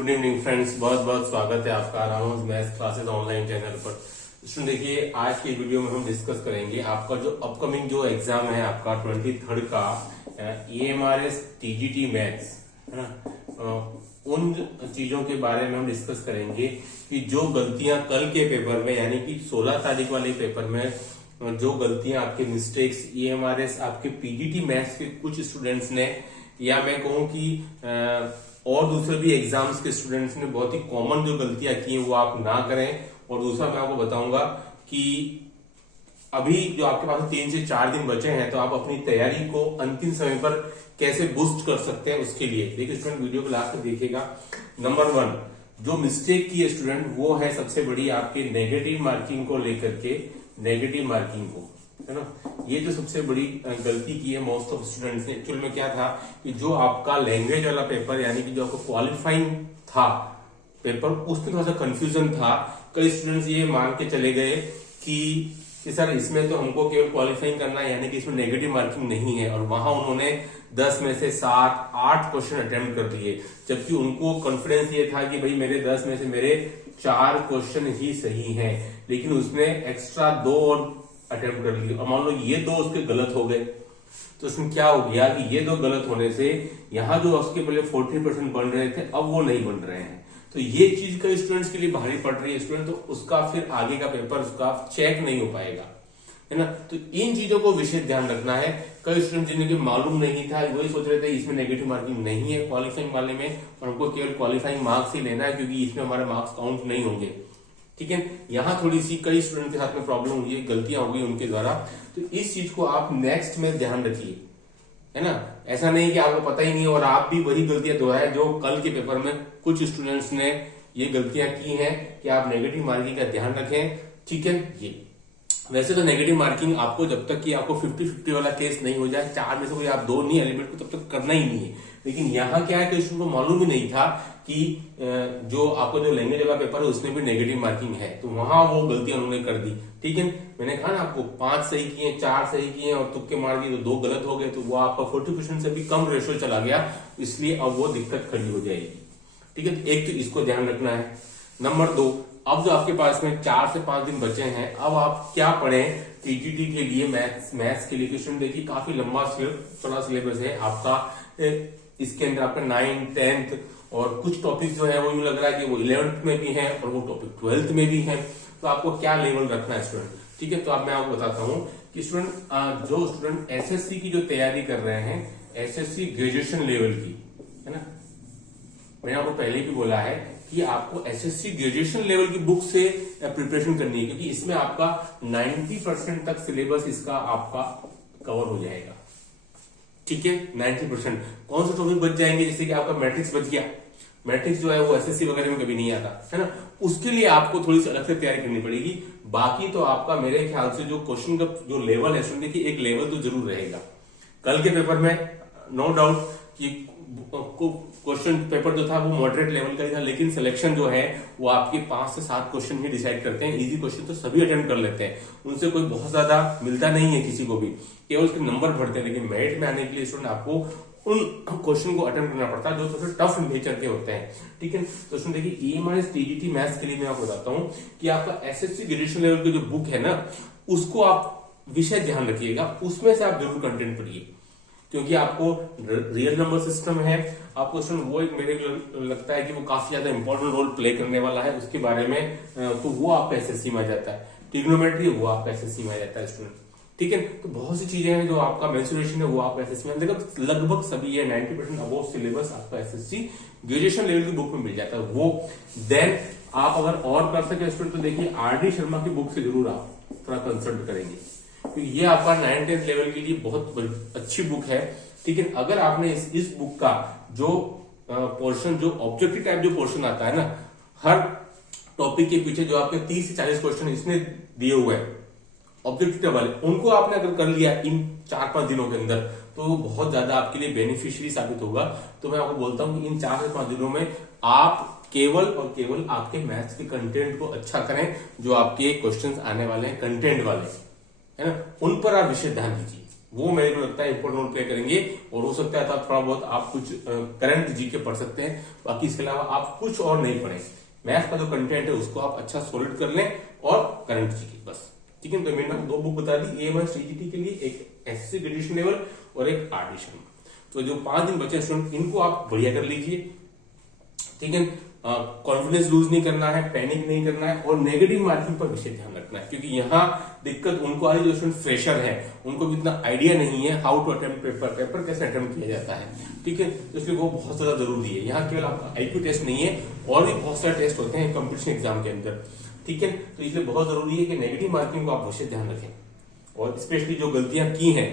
Good evening friends, बहुत बहुत स्वागत है आपका round maths classes online channel पर। स्टूडेंट देखिए, आज की वीडियो में हम डिस्कस करेंगे आपका जो अपकमिंग जो एग्जाम है आपका 23rd का EMRS TGT मैथ्स है ना, उन चीजों के बारे में हम डिस्कस करेंगे कि जो गलतियां कल के पेपर में यानी कि 16 तारीख वाले पेपर में जो गलतियां आपके मिस्टेक्स EMRS आपके PGT मैथ्स के कुछ स्टूडेंट्स ने, या मैं कहूं कि और दूसरे भी एग्जाम्स के स्टूडेंट्स ने बहुत ही कॉमन जो गलतियां की हैं वो आप ना करें। और दूसरा मैं आपको बताऊंगा कि अभी जो आपके पास 3 से 4 दिन बचे हैं तो आप अपनी तैयारी को अंतिम समय पर कैसे बूस्ट कर सकते हैं उसके लिए देखिए स्टूडेंट, वीडियो को लास्ट तक देखिएगा। नंबर 1 जो मिस्टेक की है स्टूडेंट, वो है सबसे बड़ी आपके नेगेटिव मार्किंग को लेकर के, नेगेटिव मार्किंग को, है ना। ये जो सबसे बड़ी गलती की है मोस्ट ऑफ स्टूडेंट्स ने, एक्चुअल में क्या था कि जो आपका लैंग्वेज वाला पेपर यानी कि जो आपको क्वालिफाइंग था पेपर, उसमें थोड़ा सा कंफ्यूजन था। कई स्टूडेंट्स ये मान के चले गए कि सर इसमें तो हमको केवल क्वालिफाइंग करना है, यानी कि इसमें नेगेटिव मार्किंग नहीं है, और वहां उन्होंने 10 में से 7-8 क्वेश्चन अटेम्प्ट कर लिए, जबकि उनको कॉन्फिडेंस ये था कि भाई मेरे 10 में से मेरे 4 क्वेश्चन ही सही हैं, लेकिन उसने एक्स्ट्रा 2 और अटेम्प्ट कर लिए और मान लो ये 2 उसके गलत हो गए। तो इसमें क्या हो गया कि ये 2 गलत होने से यहाँ जो उसके पहले 40% बन रहे थे अब वो नहीं बन रहे हैं। तो ये चीज कई स्टूडेंट्स के लिए भारी पड़ रही है स्टूडेंट, तो उसका फिर आगे का पेपर उसका चेक नहीं हो पाएगा, है ना। तो इन चीजों को विशेष ध्यान रखना है। कई स्टूडेंट जिन्हें मालूम नहीं था वही सोच रहे थे इसमें नेगेटिव मार्किंग नहीं है क्वालिफाइंग वाले में, और हमको केवल क्वालिफाइंग मार्क्स ही लेना है क्योंकि इसमें हमारे मार्क्स काउंट नहीं होंगे, ठीक है। यहाँ थोड़ी सी कई स्टूडेंट के साथ में प्रॉब्लम हुई है, गलतियां हो गई उनके द्वारा। तो इस चीज को आप नेक्स्ट में ध्यान रखिए, है ना। ऐसा नहीं कि आपको पता ही नहीं और आप भी वही गलतियां दोहराए जो कल के पेपर में कुछ स्टूडेंट्स ने ये गलतियां की हैं, कि आप नेगेटिव मार्किंग का ध्यान रखें, ठीक है। ये वैसे तो नेगेटिव मार्किंग आपको जब तक कि आपको 50-50 वाला केस नहीं हो जाए, 4 में से कोई आप 2 नहीं एलिमेंट को तब तक करना ही नहीं है। लेकिन यहाँ क्या है कि स्टूडेंट को मालूम ही नहीं था कि जो आपको जो लैंग्वेज वाला पेपर है उसमें भी नेगेटिव मार्किंग है, तो वहां वो गलतियां उन्होंने कर दी, ठीक है। मैंने कहा ना आपको 5 सही किए, 4 सही किए और तुक्के मार दिए तो 2 गलत हो गए, तो वो आपका 40% से भी कम रेशियो चला गया, इसलिए अब वो दिक्कत खड़ी हो जाएगी, ठीक है। एक तो इसको ध्यान रखना है। नंबर 2, अब जो आपके पास में 4 से 5 दिन बचे हैं, अब आप क्या पढ़ें टीजीटी के लिए, मैथ्स के लिए। क्वेश्चन देखिए काफी लंबा चौड़ा सिलेबस है आपका, इसके अंदर आपका 9th 10th और कुछ टॉपिक जो है वो यूं लग रहा है कि वो 11th में भी है और वो टॉपिक 12th में भी है। तो आपको क्या लेवल रखना है स्टूडेंट, ठीक है। तो अब मैं आपको बताता हूँ कि स्टूडेंट जो स्टूडेंट एसएससी की जो तैयारी कर रहे हैं, एसएससी ग्रेजुएशन लेवल की, है ना, मैंने आपको पहले भी बोला है कि आपको एसएससी ग्रेजुएशन लेवल की बुक से प्रिपरेशन करनी है, क्योंकि इसमें आपका 90% तक सिलेबस इसका आपका कवर हो जाएगा, ठीक है। 90% कौन से टॉपिक बच जाएंगे, जैसे कि आपका मैट्रिक्स बच गया। मैट्रिक्स जो है वो एसएससी वगैरह में कभी नहीं आता, है ना, उसके लिए आपको थोड़ी सी अलग से तैयारी करनी पड़ेगी। बाकी तो आपका मेरे ख्याल से जो क्वेश्चन का जो लेवल है, सुनने की एक लेवल तो जरूर रहेगा। कल के पेपर में नो डाउट कि क्वेश्चन पेपर जो था वो मॉडरेट लेवल का ही था, लेकिन सिलेक्शन जो है वो आपके 5 से 7 क्वेश्चन ही डिसाइड करते हैं। इजी क्वेश्चन तो सभी अटेम्प्ट कर लेते हैं, उनसे कोई बहुत ज्यादा मिलता नहीं है किसी को भी, केवल उसके नंबर बढ़ते हैं। लेकिन मेरिट में आने के लिए स्टूडेंट आपको उन क्वेश्चन को अटेम्प्ट करना पड़ता है जो थोड़े टफ नेचर के होते हैं, ठीक है। तो स्टूडेंट देखिए EMRS TGT मैथ्स के लिए मैं आपको बताता हूँ कि आपका एसएससी ग्रेजुएशन लेवल की जो बुक है ना, उसको आप विषय ध्यान रखिएगा, उसमें से आप जरूर कंटेंट पढ़िए, क्योंकि आपको रियल नंबर सिस्टम है, आपको वो एक मेरे लगता है कि वो काफी ज्यादा इंपॉर्टेंट रोल प्ले करने वाला है उसके बारे में, तो वो आपका एसएससी में आ जाता है। ट्रिग्नोमेट्री वो आपका एसएससी में आ जाता है स्टूडेंट, ठीक है। तो बहुत सी चीजें हैं जो आपका मेंसुरेशन है वो आपका एसएससी में, देखो लगभग सभी है 90% अबोव सिलेबस आपका एसएससी ग्रेजुएशन लेवल की बुक में मिल जाता है वो। देन आप अगर और कर सके स्टूडेंट तो देखिए RD शर्मा की बुक से जरूर आप थोड़ा कंसल्ट करेंगे, तो ये आपका 9th-10th लेवल के लिए बहुत अच्छी बुक है, ठीक है। अगर आपने इस बुक का जो पोर्शन, जो ऑब्जेक्टिव टाइप जो पोर्शन आता है ना, हर टॉपिक के पीछे जो आपके 30 से 40 क्वेश्चन इसमें दिए हुए हैं ऑब्जेक्टिव वाले, उनको आपने अगर कर लिया इन 4-5 दिनों के अंदर, तो वो बहुत ज्यादा आपके लिए बेनिफिशियरी साबित होगा। तो मैं आपको बोलता हूं कि इन 4 से 5 दिनों में आप केवल और केवल आपके मैथ्स के कंटेंट को अच्छा करें, जो आपके क्वेश्चंस आने वाले हैं कंटेंट वाले, है ना, उन पर आप विशेष ध्यान दीजिए, वो मेरे को लगता है इंपॉर्टेंट रोल प्ले करेंगे। और हो सकता है थोड़ा बहुत आप कुछ करंट जीके पढ़ सकते हैं, बाकी इसके अलावा आप कुछ और नहीं पढ़ें। मैथ का जो कंटेंट है उसको आप अच्छा सॉलिड कर लें और करंट जीके बस, ठीक है। तो मैंने आपको 2 बुक बता दी, AMS CGT के लिए, एक SSC ग्रेजुएशन लेवल और एक आर्टिशन। तो जो 5 दिन बचे स्टूडेंट, इनको आप बढ़िया कर लीजिए, ठीक है। कॉन्फिडेंस लूज नहीं करना है, पैनिक नहीं करना है, और नेगेटिव मार्किंग पर विशेष ध्यान रखना है, क्योंकि यहाँ दिक्कत उनको आ रही जो स्टूडेंट फ्रेशर है, उनको भी इतना आइडिया नहीं है हाउ टू अटेम्प्ट पेपर कैसे अटेम्प्ट किया जाता है, ठीक है। तो इसलिए वो बहुत ज्यादा जरूरी है। यहाँ केवल आपका IQ टेस्ट नहीं है, और भी बहुत सारे टेस्ट होते हैं कंपटीशन एग्जाम के अंदर, ठीक है। तो इसलिए बहुत जरूरी है कि नेगेटिव मार्किंग को आप विशेष ध्यान रखें, और स्पेशली जो गलतियां की हैं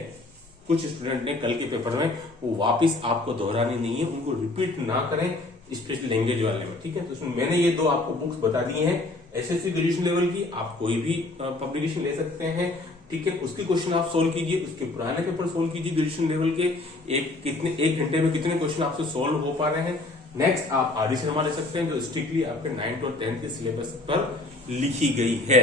कुछ स्टूडेंट ने कल के पेपर में, वो वापस आपको दोहरानी नहीं है, उनको रिपीट ना करें, स्पेशली लैंग्वेज वाले में, ठीक है। तो मैंने ये 2 आपको बुक्स बता दी हैं, SSC ग्रेजुएशन लेवल की, आप कोई भी पब्लिकेशन ले सकते हैं, ठीक है। उसके क्वेश्चन आप सोल्व कीजिए, उसके पुराने पेपर सोल्व कीजिए ग्रेजुएशन लेवल के, एक घंटे में कितने क्वेश्चन आपसे सोल्व हो पा रहे हैं। नेक्स्ट आप आर डी शर्मा ले सकते हैं, जो स्ट्रिक्टली आपके 9th और 10th के सिलेबस पर लिखी गई है,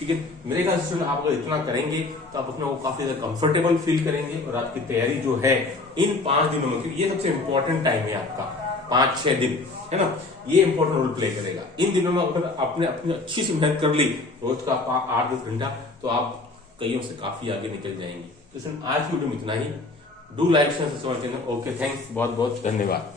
ठीक है। मेरे ख्याल से आप अगर इतना करेंगे तो आप अपने को काफी ज्यादा कंफर्टेबल फील करेंगे, और आपकी तैयारी जो है इन 5 दिनों में, क्योंकि ये सबसे इंपॉर्टेंट टाइम है आपका, 5-6 दिन है ना, ये इंपॉर्टेंट रोल प्ले करेगा। इन दिनों में अगर आपने अपनी अच्छी सी मेहनत कर ली, रोज का 8-10 घंटा, तो आप कईयों से काफी आगे निकल जाएंगे। तो आज की वीडियो में इतना ही। Do like share subscribe channel. Okay, thanks, बहुत बहुत धन्यवाद।